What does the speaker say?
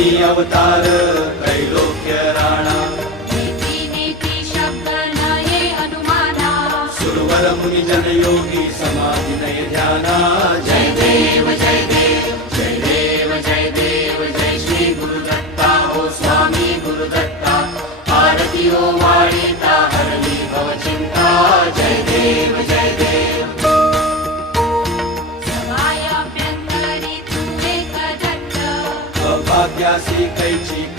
कोणी अवतार त्रैलोक्य राणा सुरवर मुनि जन योगी समाधि नय ध्याना जय देव जय देव जय देव जय देव जय श्री गुरुदत्ता हो स्वामी गुरुदत्ता आरती हो वाळीता हरली भव चिंता जय देव जय देव अभाग्यासी कैची